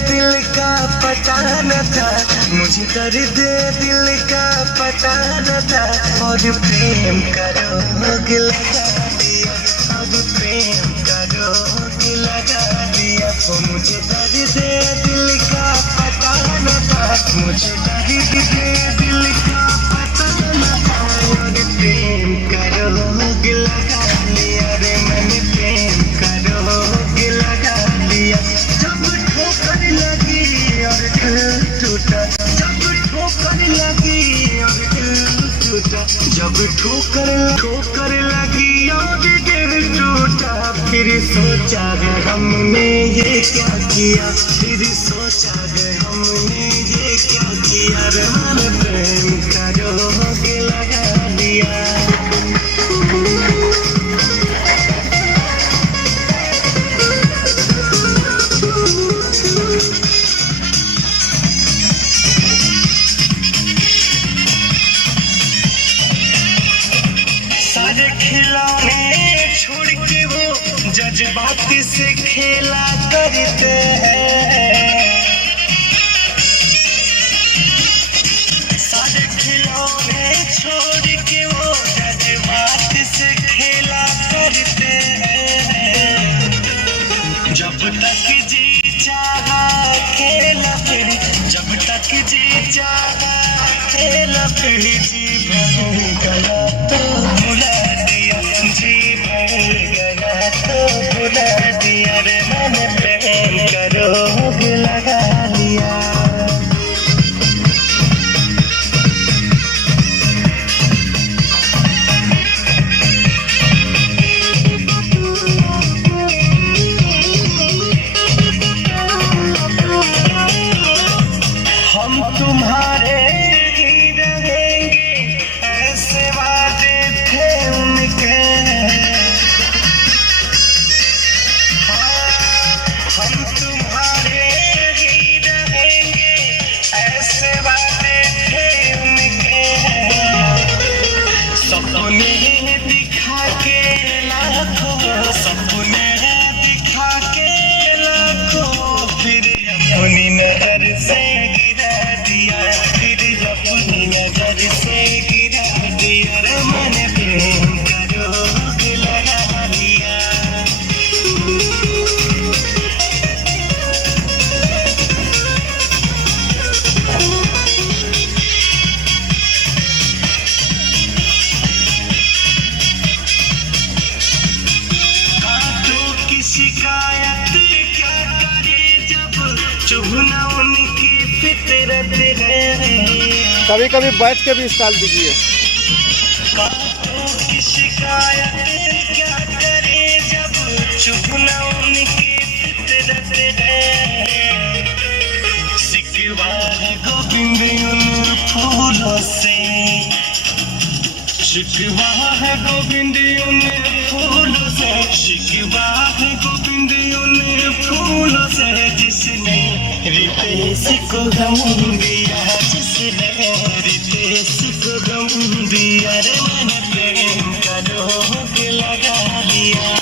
दिल का पता न था, मुझे दर्द दिल का पता न था। और प्रेम का रोग लगा दिया, अब प्रेम का रोग लगा दिया। वो मुझे दर्द दिल का पता न था, मुझे दर्द दिल का पता न था। और प्रेम का रोग लगा लिया रे मैंने, प्रेम का रोग लगा लिया। जब ठोकर लगी और दिल टूटा, जब ठोकर लगी और दिल टूटा, जब ठोकर लगी और दिल टूटा। फिर सोचा है हमने ये क्या किया, फिर सोचा है हमने ये क्या किया रे मैंने, प्रेम का रोग लगा लिया। सारे खिलौने छोड़ के वो जज्बात से खेला करते हैं। सारे खिलौने छोड़ के वो जज्बात से खेला करते हैं। जब तक जी चाहा खेला फिर, जब तक जी चाहा खेला फिर, जी भर गया तो भुला दिया, जी भर गया तो भुला दिया रे मैंने, प्रेम का रोग लगा लिया। हम तुम्हारे ही रहेंगे, ऐसे वादे थे उनके। हम तुम्हारे ही रहेंगे, ऐसे वादे थे उनके। सपने दिखा के लाखों, सपने दिखा के लाखों, फिर अपनी नजर से गिरा दिया, फिर अपनी नजर से गिरा दिया रे मैंने, प्रेम का रोग लगा लिया। कांटों की शिकायत क्या करे जब चुभना उनकी फितरत है। कभी कभी बैठ के भी स्टाइल दीजिए। कांटों की शिकायत क्या करे जब चुभना उनकी फितरत है। शिकवा है गोविंद उन फूलों से, शिकवा है गोविंद उन फूलों से, शिकवा है गोविंद उन फूलों से, जिसने रितेश को गम दिया, जिसने रितेश को गम दिया रे मैंने, प्रेम का रोग लगा लिया।